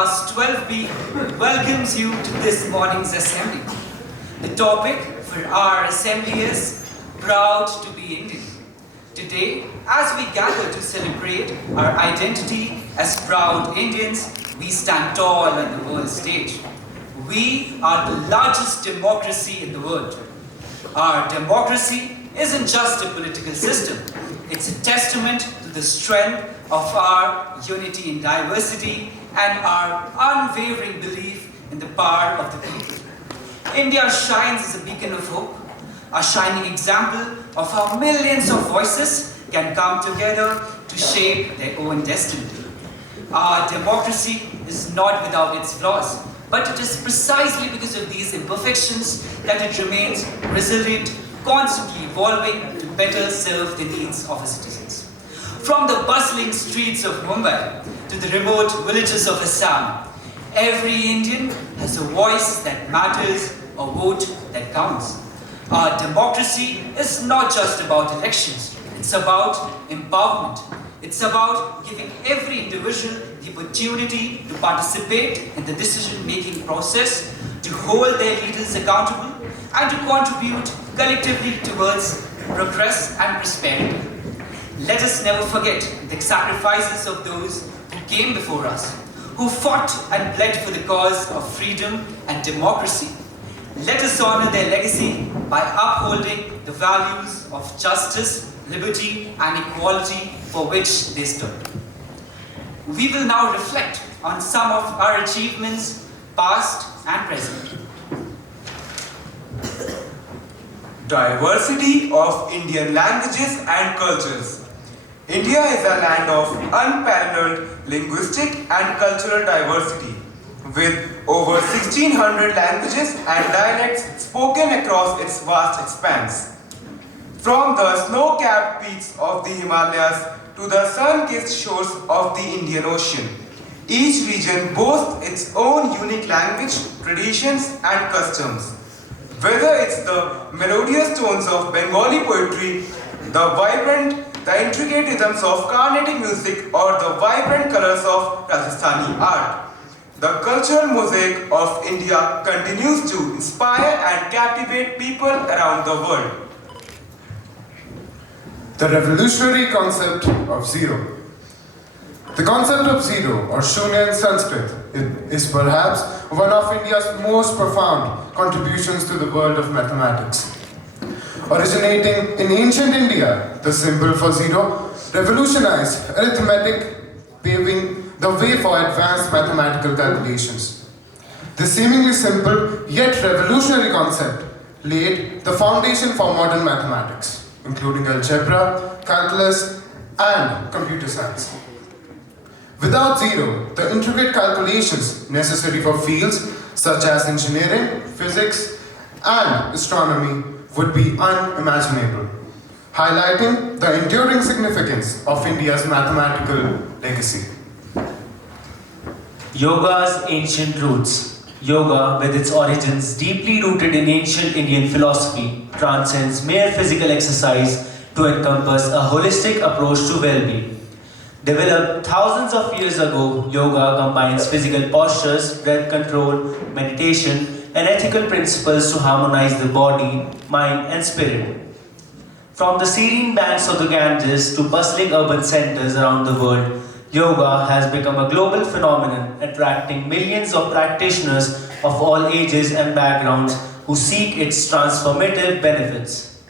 Class 12B welcomes you to this morning's assembly. The topic for our assembly is Proud to be Indian. Today, as we gather to celebrate our identity as proud Indians, we stand tall on the world stage. We are the largest democracy in the world. Our democracy isn't just a political system. It's a testament to the strength of our unity in diversity and our unwavering belief in the power of the people. India shines as a beacon of hope, a shining example of how millions of voices can come together to shape their own destiny. Our democracy is not without its flaws, but it is precisely because of these imperfections that it remains resilient, constantly evolving to better serve the needs of its citizens. From the bustling streets of Mumbai to the remote villages of Assam, every Indian has a voice that matters, a vote that counts. Our democracy is not just about elections, it's about empowerment. It's about giving every individual the opportunity to participate in the decision-making process, to hold their leaders accountable, and to contribute collectively towards progress and prosperity. Let us never forget the sacrifices of those who came before us, who fought and bled for the cause of freedom and democracy. Let us honor their legacy by upholding the values of justice, liberty, and equality for which they stood. We will now reflect on some of our achievements, past and present. Diversity of Indian languages and cultures. India is a land of unparalleled linguistic and cultural diversity, with over 1,600 languages and dialects spoken across its vast expanse. From the snow-capped peaks of the Himalayas to the sun-kissed shores of the Indian Ocean, each region boasts its own unique language, traditions, and customs. Whether it's the melodious tones of Bengali poetry, the intricate rhythms of Carnatic music, or the vibrant colors of Rajasthani art, the cultural mosaic of India continues to inspire and captivate people around the world. The revolutionary concept of zero. The concept of zero, or shunya in Sanskrit, is perhaps one of India's most profound contributions to the world of mathematics. Originating in ancient India, the symbol for zero revolutionized arithmetic, paving the way for advanced mathematical calculations. This seemingly simple yet revolutionary concept laid the foundation for modern mathematics, including algebra, calculus, and computer science. Without zero, the intricate calculations necessary for fields such as engineering, physics, and astronomy would be unimaginable, highlighting the enduring significance of India's mathematical legacy. Yoga's ancient roots. Yoga, with its origins deeply rooted in ancient Indian philosophy, transcends mere physical exercise to encompass a holistic approach to well-being. Developed thousands of years ago, yoga combines physical postures, breath control, meditation, and ethical principles to harmonize the body, mind, and spirit. From the serene banks of the Ganges to bustling urban centers around the world, yoga has become a global phenomenon, attracting millions of practitioners of all ages and backgrounds who seek its transformative benefits.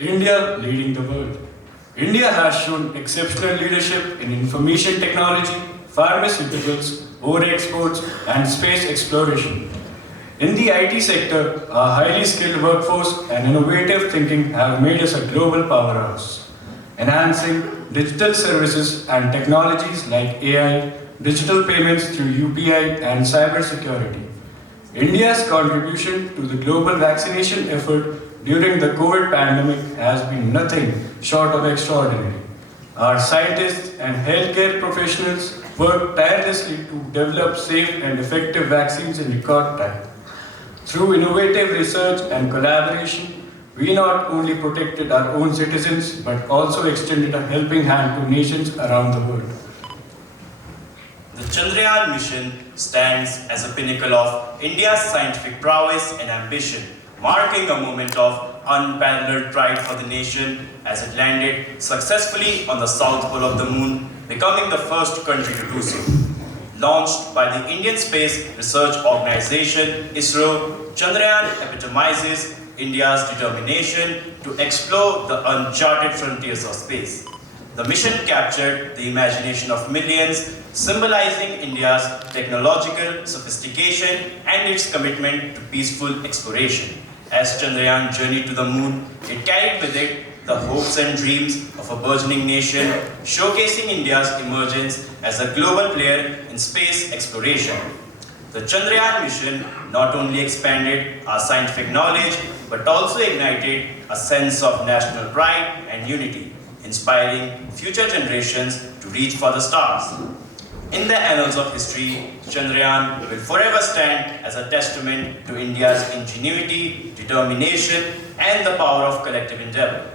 India leading the world. India has shown exceptional leadership in information technology, pharmaceuticals, ore exports, and space exploration. In the IT sector, our highly skilled workforce and innovative thinking have made us a global powerhouse, enhancing digital services and technologies like AI, digital payments through UPI, and cybersecurity. India's contribution to the global vaccination effort during the COVID pandemic has been nothing short of extraordinary. Our scientists and healthcare professionals worked tirelessly to develop safe and effective vaccines in record time. Through innovative research and collaboration, we not only protected our own citizens, but also extended a helping hand to nations around the world. The Chandrayaan mission stands as a pinnacle of India's scientific prowess and ambition, marking a moment of unparalleled pride for the nation as it landed successfully on the south pole of the moon, becoming the first country to do so. Launched by the Indian Space Research Organization (ISRO), Chandrayaan epitomizes India's determination to explore the uncharted frontiers of space. The mission captured the imagination of millions, symbolizing India's technological sophistication and its commitment to peaceful exploration. As Chandrayaan journeyed to the moon, it carried with it the hopes and dreams of a burgeoning nation, showcasing India's emergence as a global player in space exploration. The Chandrayaan mission not only expanded our scientific knowledge, but also ignited a sense of national pride and unity, inspiring future generations to reach for the stars. In the annals of history, Chandrayaan will forever stand as a testament to India's ingenuity, determination, and the power of collective endeavor.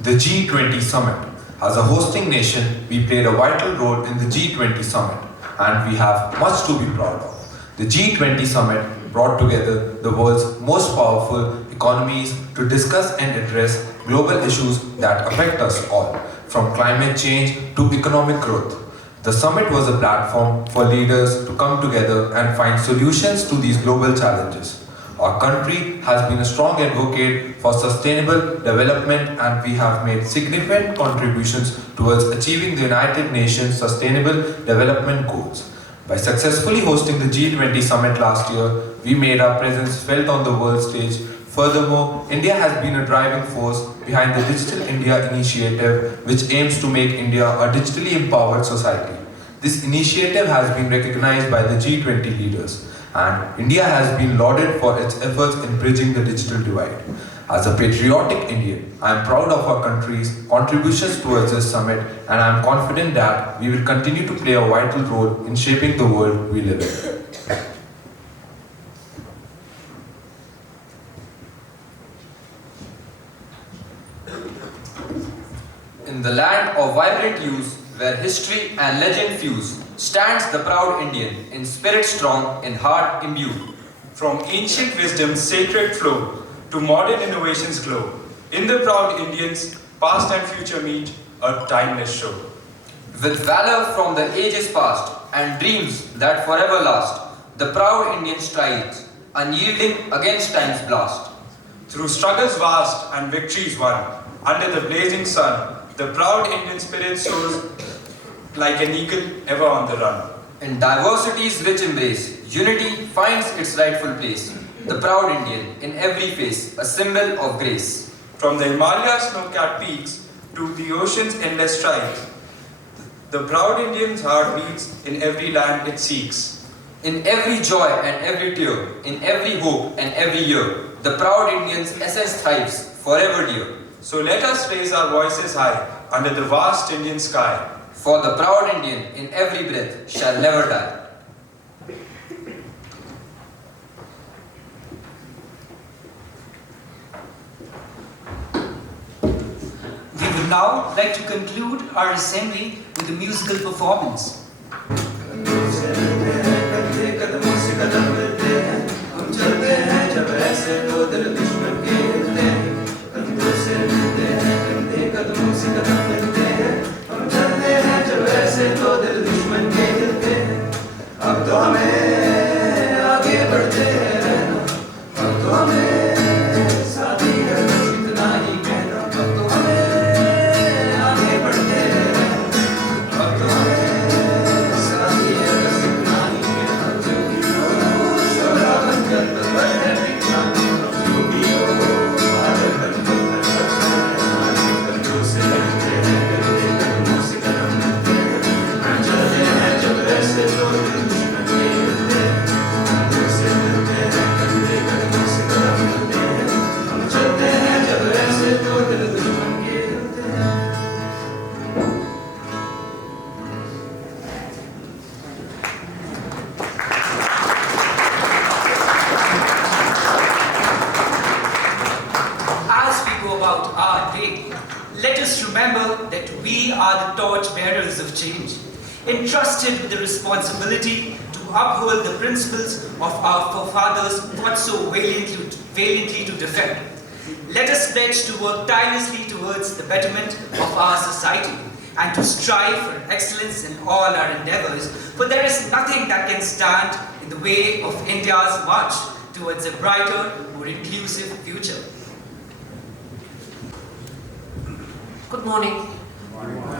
The G20 Summit. As a hosting nation, we played a vital role in the G20 Summit, and we have much to be proud of. The G20 Summit brought together the world's most powerful economies to discuss and address global issues that affect us all, from climate change to economic growth. The summit was a platform for leaders to come together and find solutions to these global challenges. Our country has been a strong advocate for sustainable development, and we have made significant contributions towards achieving the United Nations Sustainable Development Goals. By successfully hosting the G20 Summit last year, we made our presence felt on the world stage. Furthermore, India has been a driving force behind the Digital India initiative, which aims to make India a digitally empowered society. This initiative has been recognized by the G20 leaders, and India has been lauded for its efforts in bridging the digital divide. As a patriotic Indian, I am proud of our country's contributions towards this summit, and I am confident that we will continue to play a vital role in shaping the world we live in. In the land of vibrant youth, where history and legend fuse, stands the proud Indian, in spirit strong, in heart imbued. From ancient wisdom's sacred flow to modern innovation's glow, in the proud Indians, past and future meet, a timeless show. With valor from the ages past and dreams that forever last, the proud Indian strides, unyielding against time's blast. Through struggles vast and victories won, under the blazing sun, the proud Indian spirit soars like an eagle ever on the run. In diversity's rich embrace, unity finds its rightful place. The proud Indian, in every face, a symbol of grace. From the Himalayas' snow-capped peaks to the ocean's endless strides, the proud Indian's heart beats in every land it seeks. In every joy and every tear, in every hope and every year, the proud Indian's essence thrives, forever dear. So let us raise our voices high under the vast Indian sky. For the proud Indian in every breath shall never die. We would now like to conclude our assembly with a musical performance. अब तो हमें आगे बढ़ते रहना, अब तो हमें साथी है बस इतना ही कहना, अब तो हमें आगे बढ़ते रहना, अब तो हमें साथी है बस इतना ही कहना, जो भी हो शोला बनकर तो बढ़े बिना, जो भी हो भारत बनकर बढ़े कदमों से लगते हैं, कदमों से कदम मिलते हैं, हम चलते हैं जब ऐसे तो About our day, let us remember that we are the torch bearers of change. entrusted with the responsibility to uphold the principles of our forefathers fought so valiantly to defend. Let us pledge to work tirelessly towards the betterment of our society and to strive for excellence in all our endeavors, for there is nothing that can stand in the way of India's march towards a brighter, more inclusive future. Good morning.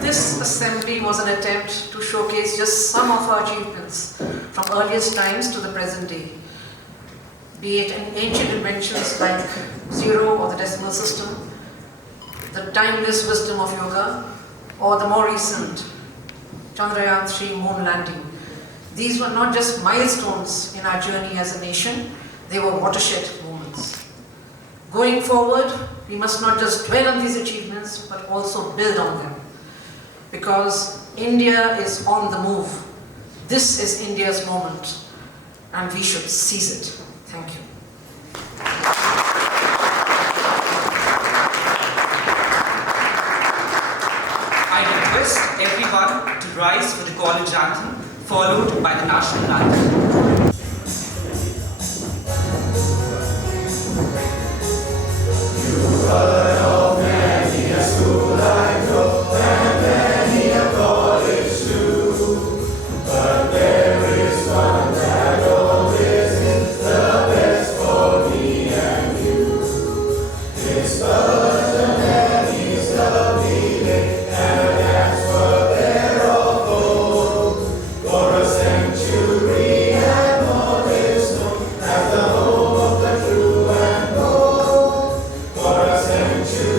This assembly was an attempt to showcase just some of our achievements from earliest times to the present day, be it in ancient inventions like zero or the decimal system, the timeless wisdom of yoga, or the more recent Chandrayaan-3 moon landing. These were not just milestones in our journey as a nation, they were watershed moments. Going forward, we must not just dwell on these achievements, but also build on them. Because India is on the move. This is India's moment, and we should seize it. Thank you. I request everyone to rise for the college anthem, followed by the national anthem. For a century